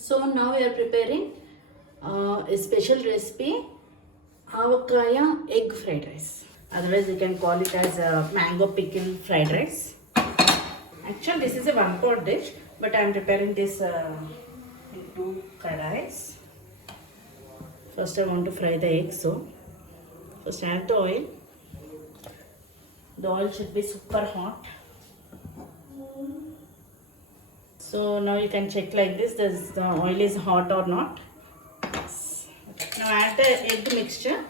So now we are preparing a special recipe, Avakaya egg fried rice. Otherwise you can call it as a mango pickle fried rice. Actually this is a one pot dish, but I am preparing this in two kadais. First I want to fry the egg, so first add the oil. The oil should be super hot. So now you can check like this, does the oil is hot or not. Yes. Now add the egg mixture.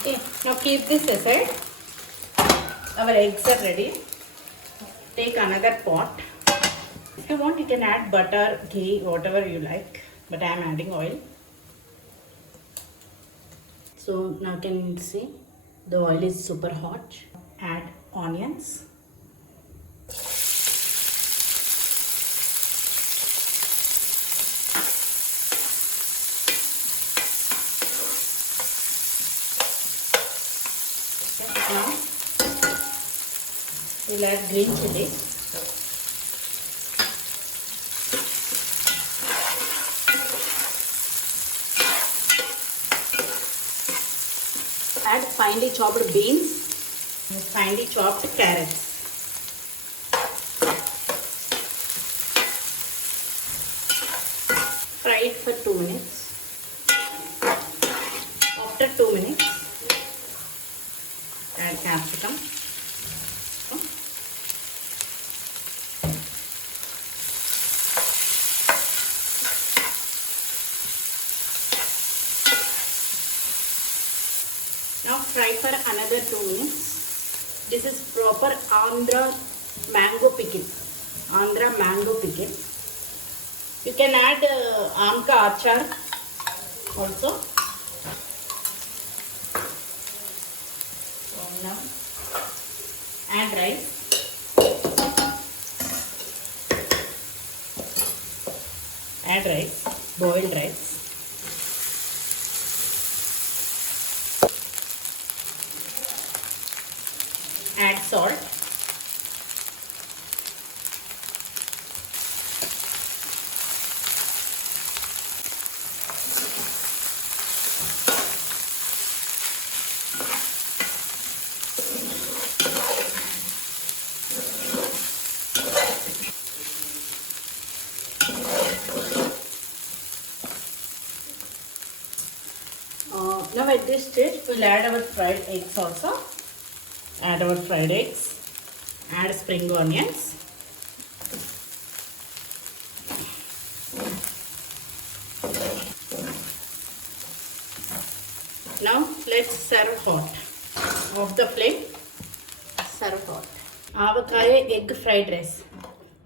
Okay, now keep this aside. Our eggs are ready. Take another pot. If you want, you can add butter, ghee, whatever you like. But I am adding oil. So now you can see the oil is super hot. Add onions. Now we'll add green chili. Add finely chopped beans and finely chopped carrots. Fry it for 2 minutes. After 2 minutes, add capsicum. Now fry for another 2 minutes. This is proper Andhra mango pickle. Andhra mango pickle. You can add amka achar also. So now add rice. Add rice, boiled rice. Add salt. Now at this stage, we'll add our fried eggs also. Add our fried eggs. Add spring onions. Now let's serve hot. Off the flame. Serve hot. Avakaya egg fried rice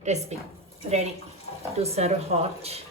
recipe ready to serve hot.